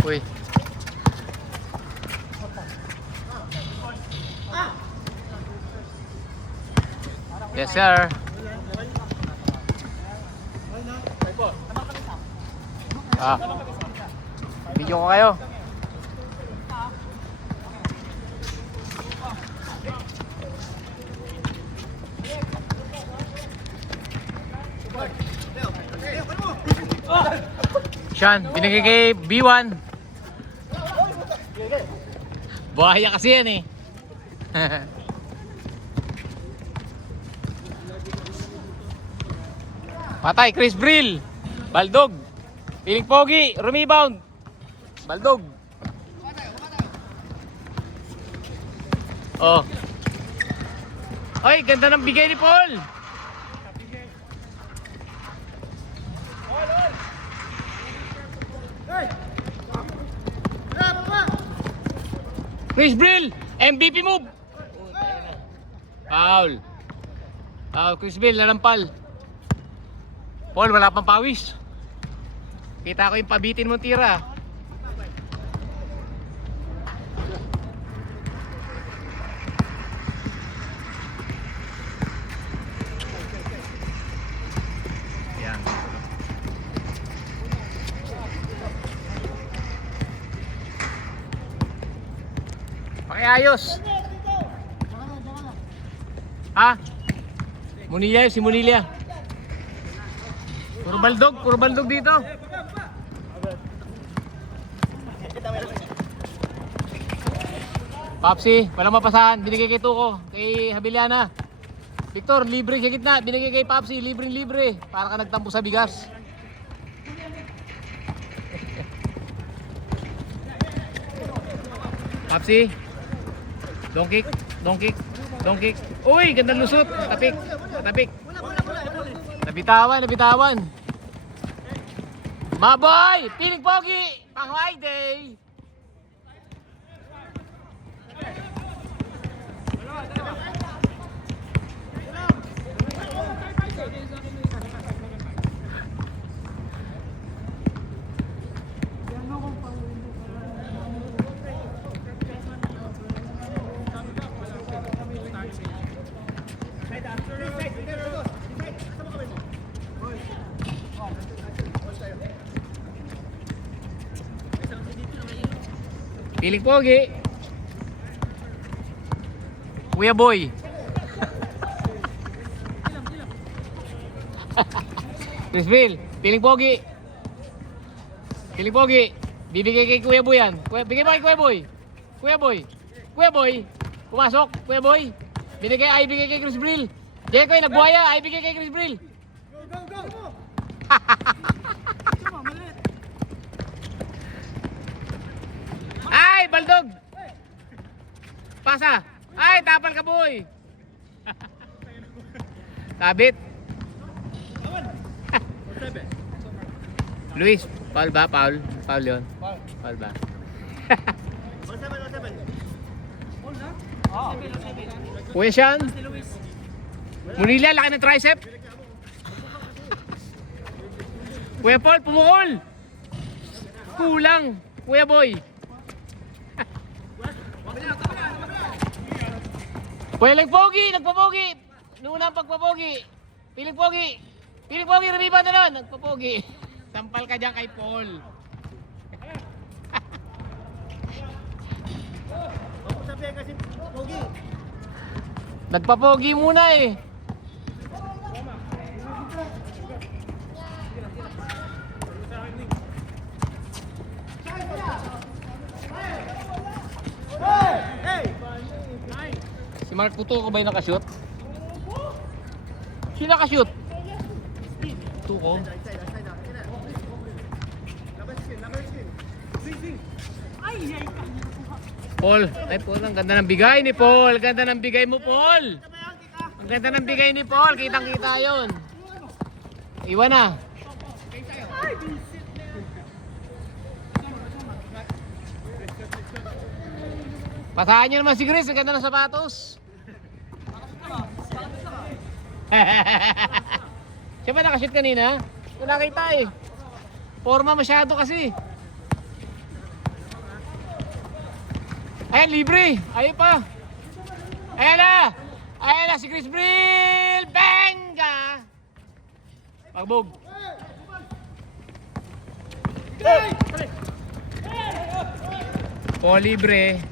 Uy. Yes, sir. Ah. Video ko kayo. Sean, binigay kay B1. Buhaya kasi yan eh. Patay, Chris Brill. Baldog. Piling Pogi, rebound. Baldog. Oh. Ay, ganda ng bigay ni Paul. Chris Brill, MVP move. Foul. Foul, Chris Brill, nanampal. Paul, wala pang pawis. Kita ko yung pabitin mong tira. Yan. Pakiayos. Ha? Munilya yun, si Munilya. Puro baldog dito. Papsi, walang mapasahan, binigay kay Tuko, kay Habiliana. Victor, libre sa gitna, binigay kay Papsi, libre. Para ka nagtampo sa bigas. Papsi, long kick. Uy, gandang lusot, tapik. Nabitawan. Maboy, Piling Pogi, pang day. Piling Pogi. Kuya Boy. Crisville, Piling Pogi. Bibigay kay Kuya Boy yan. Bigay mo kay Kuya Boy. Pumasok, Kuya Boy. Ibigay kay Chris Brill. Jekoy, nagbuhaya, ibigay kay Chris Brill. Go. Ay, Baldog. Pasa. Ay, tapal ka, boy. Sabit. Luis, foul ba? Foul yun. Foul ba? Kuya Sean. Munila, laki ng tricep. Kuya Paul, pumukol. Kulang. Kuya Boy. Piling Pogi, nagpapogi. Noon ang pagpapogi. Piling Pogi, remiba na lang. Nagpapogi. Sampal ka dyan kay Paul. Nagpapogi muna eh. Si Mark Puto ko ba yung nakashoot? Sino nakashoot? Tuko. Paul, ang ganda ng bigay ni Paul. Ganda ng bigay mo, Paul. Ang ganda ng bigay ni Paul. Kitang-kita yun. Iwan na. Pasahan nyo naman si Chris. Ang ganda ng sapatos. Siya ba nakashoot kanina? Wala kita eh. Forma masyado kasi. Ayan, libre. Ayun pa. Ayan na. Ayan na si Chris Brill. Benga. Pagbog. O, libre.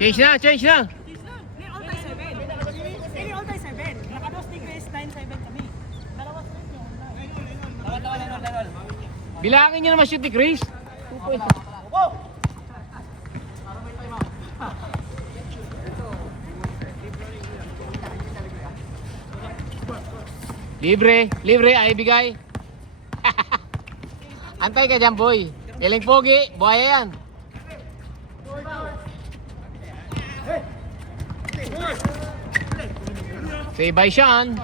Change na, change na. Bilangin niyo naman shoot ni Chris. 2 points. Libre, libre, ay bigay. Antay ka dyan, boy. Galing pogi, buhaya yan. Say bye, Sean.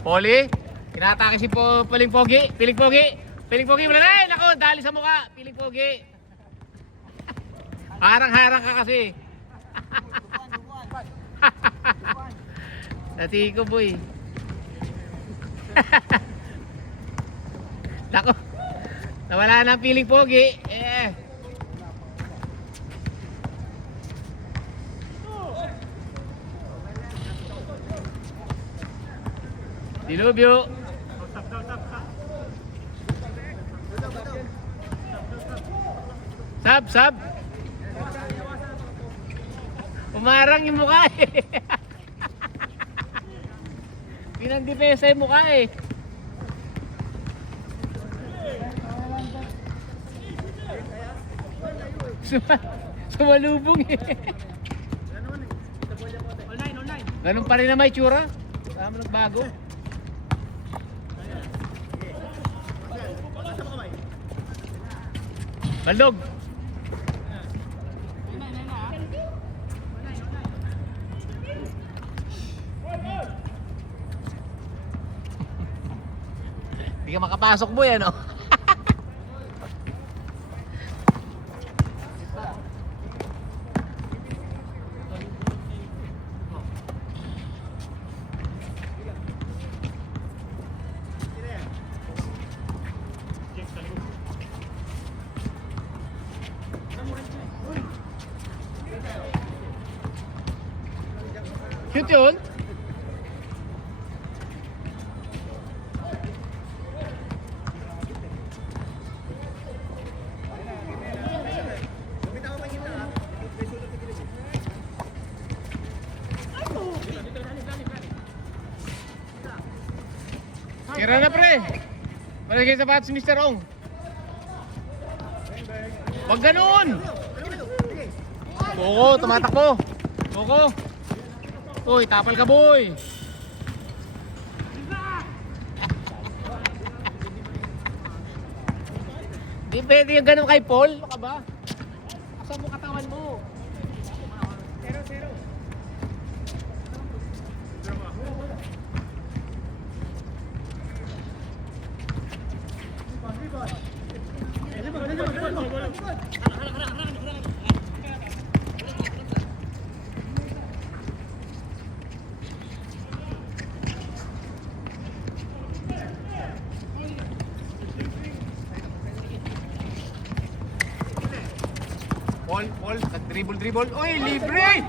Poli, kinatake si Piling Pogi. Piling Pogi. Piling Pogi, wala na eh. Naku, dali sa mukha. Piling Pogi. Harang-harang ka kasi. Natiko, boy. Naku, nawala na ang Piling Pogi. Dilubyo. Sab. Umarang yung mukha eh. Pinang-depensa yung mukha eh. Sumalubong eh. Ganun pa rin na may tsura. Tama nagbago. Baldog. Hindi ka makapasok, boy, ano? Shoot yun. Tira na, pre. Malagay sapatos si Mr. Ong. Wag ganoon. Boko, tumatakbo. Boko. Uy, tapal ka, boy. Di pwede yung ganun kay Paul. Ano ka ba? Asa mo katawan mo? 0-0. Paul, nag-dribble. Uy, libre!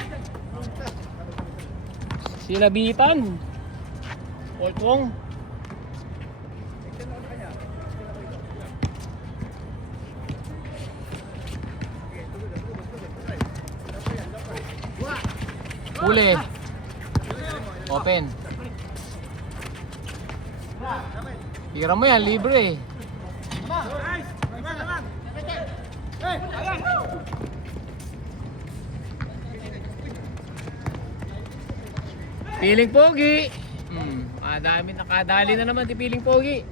Sinabitan. Paul Kong. Huli. Open. Tira mo yan, libre. Piling Pogi. Nakadali na naman si Piling Pogi.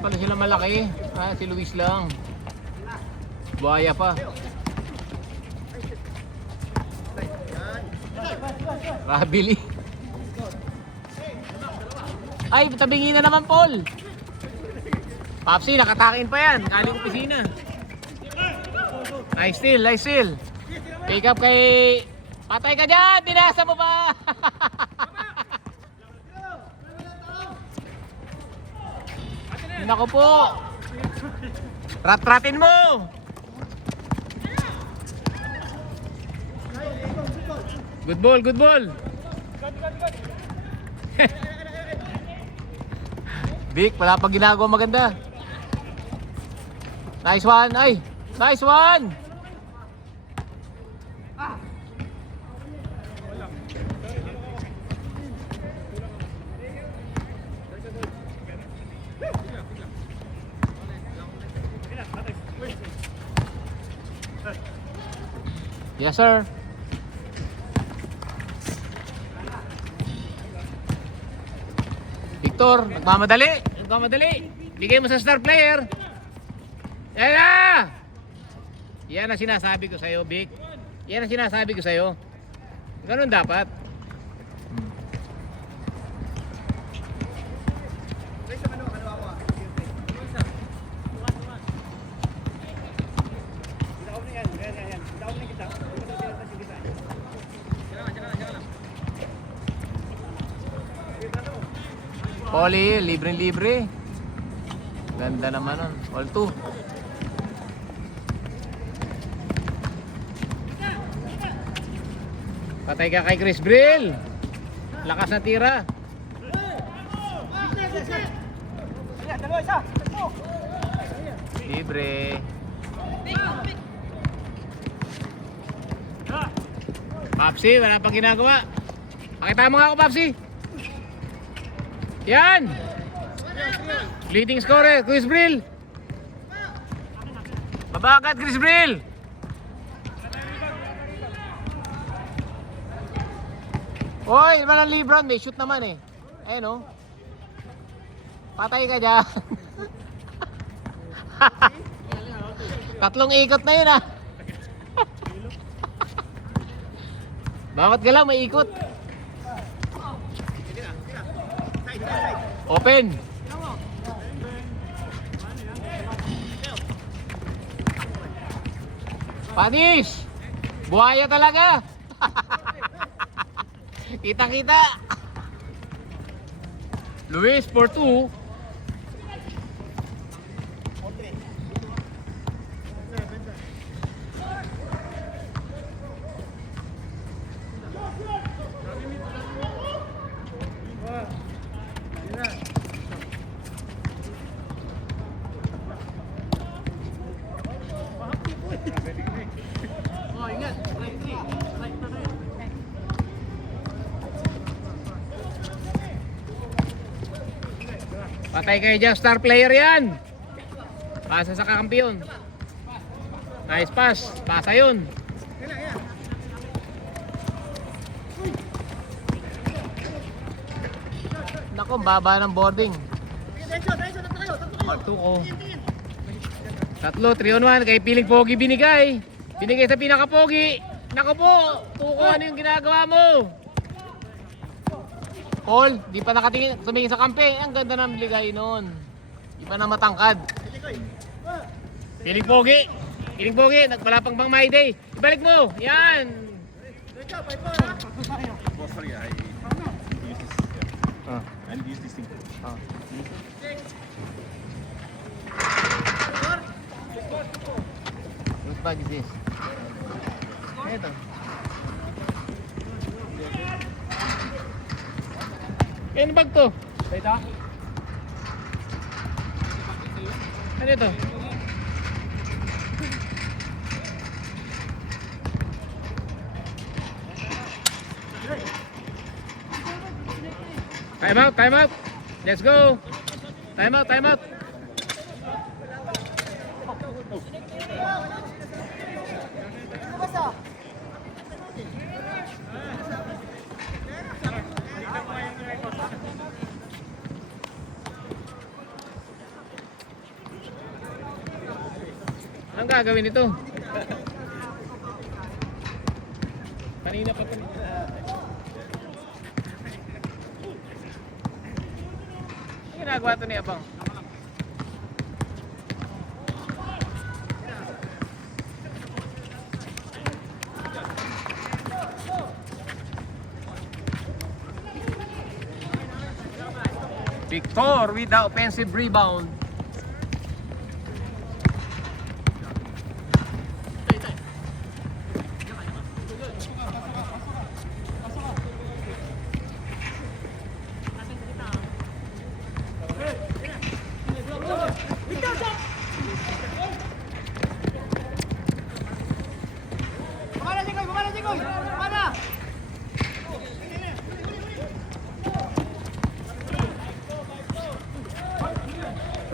Pala sila malaki. Si Luis lang. Buhaya pa. Rabili. Ay, tabingin na naman, Paul. Papsi, nakatakin pa yan. Kaling opisina. Nice steal, nice steal. Pick up kay... Patay ka dyan! Dinasa mo pa! Nako po! Rat-ratin mo! Good ball, good ball! Vic, wala pang ginagawa maganda. Nice one, ay! Nice one! Yes, sir. Victor, nagmamadali. Nagmamadali. Bigay mo sa star player. Yan na! Yan ang sinasabi ko sa'yo, Vic. Yan ang sinasabi ko sa'yo. Ganun dapat. Poli, libre-libre. Ganda naman nun. All two. Patay ka kay Chris Brill. Lakas na tira. Libre. Papsi, wala pang ginagawa. Pakita mo nga ako, Papsi. Yan! Leading scorer, Chris Brill. Mabagat, Chris Brill. Hoy, naman ang Lebron, may shoot naman eh. Ayun oh. Patay ka dyan. Tatlong ikot na yun ah. Bakit ka lang, may ikot. Open. Panish. Buhaya talaga. Kitang-kita. Luis for 2. Patay kayo dyan, star player yan. Pasa sa kakampiyon. Nice pass, pasa yun. Nako, baba ng boarding. Mark 2 ko. Tatlo, 3 on 1. Kay Piling Pogi binigay. Binigay sa pinaka-pogi. Nako po, Tuko, ano yung ginagawa mo? Paul, di pa nakatingin, tumingin sa kampe. Ang ganda ng biligay noon. Di pa na matangkad. Piling Pogi. Piling Pogi, nagpalapang bang my day. Ibalik mo. Yan. I'll use this thing. What bag is this? Ito. Ano bag to? Ito? Ano ito? Time out, time out. Let's go. Time out, time out. Anong gagawin nito? Kanina pa pa. Ano ginagawa ito ni Abang? Victor with the offensive rebound.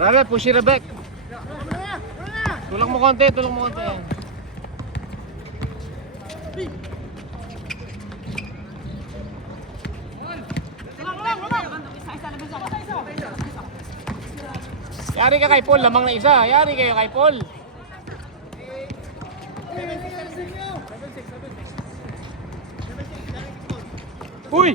Rare, push it back. Tulong mo konti, tulong mo konti. Yari ka kay Paul, lamang na isa. Yari kayo kay Paul. Uy!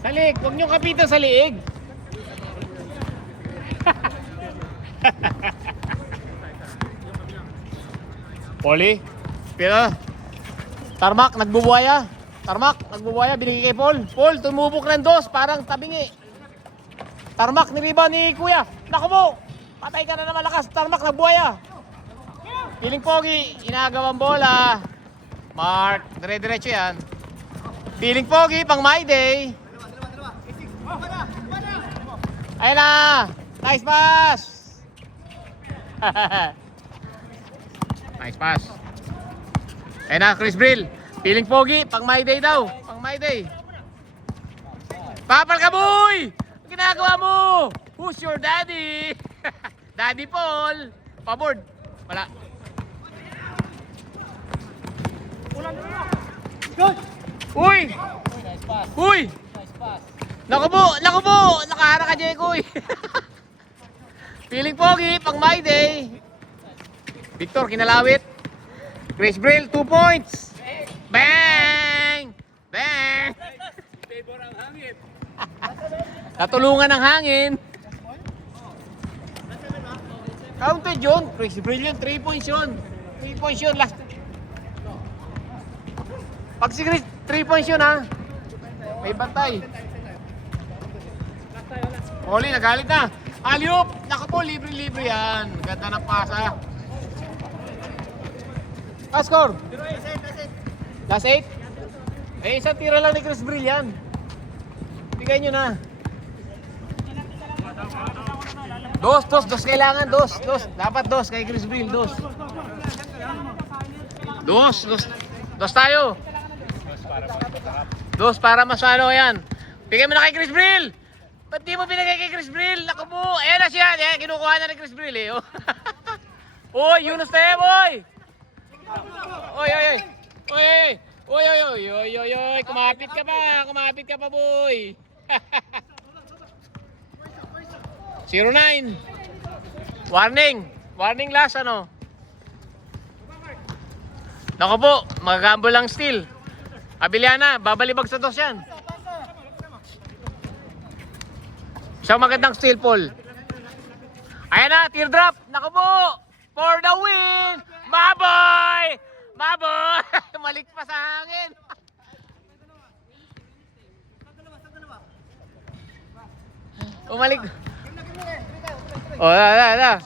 Salik, huwag niyong kapitan sa liig. Poli, pila. Tarmac, nagbubuhaya. Tarmac, nagbubuhaya, binigay kay Paul. Paul, tumubok ng dos, parang tabingi. Tarmac, niriba ni Kuya. Naku mo, patay ka na naman lakas. Tarmac, nagbuhaya. Piling pogi, inagawang bola. Mark, dire-diretso yan. Piling pogi, pang my day. Ayun na! Nice pass! Nice pass. Ayun na, Chris Brill. Piling pogi, pang my day daw. Pang my day. Papal ka, boy! Ang ginagawa mo? Who's your daddy? Daddy Paul. Paboard. Wala. Uy! Uy! Naku po! Nakahara ka, Jekoy! Piling pogi, pang my day. Victor, kinalawit. Chris Brill, 2 points. Bang! Bang! Katulungan ng hangin. Counted yun. Chris Brill yun, 3 points yun. 3 points yun. Last. Pag si Chris, 3 points yun ha. May bantay. Oli, nagalit na. Aliop! Naku po, libre-libre yan. Ganda ng pasa. Score? Last 8? Eh, isang tira lang ni Chris Brill yan. Bigay nyo na. Dos kailangan. Dos. Dapat dos kay Chris Brill, dos. Dos tayo. Dos para mas ano yan. Bigay mo na kay Chris Brill. Ba't di mo binigay kay Chris Brill? Naku po. Ayan na siya. Ayan, kinukuha na ni Chris Brill eh. Oy, Yunus tayo, boy. Oy. Kumapit ka pa, boy. 09. Warning last ano. Naku po, magagamble lang steal. Abiliana, babalibag sa dos yan. Isang magandang steal, Paul. Ayan na, teardrop. Naku po, for the win. Maboy! Malik pa sa hangin. Umalik. Oh, da.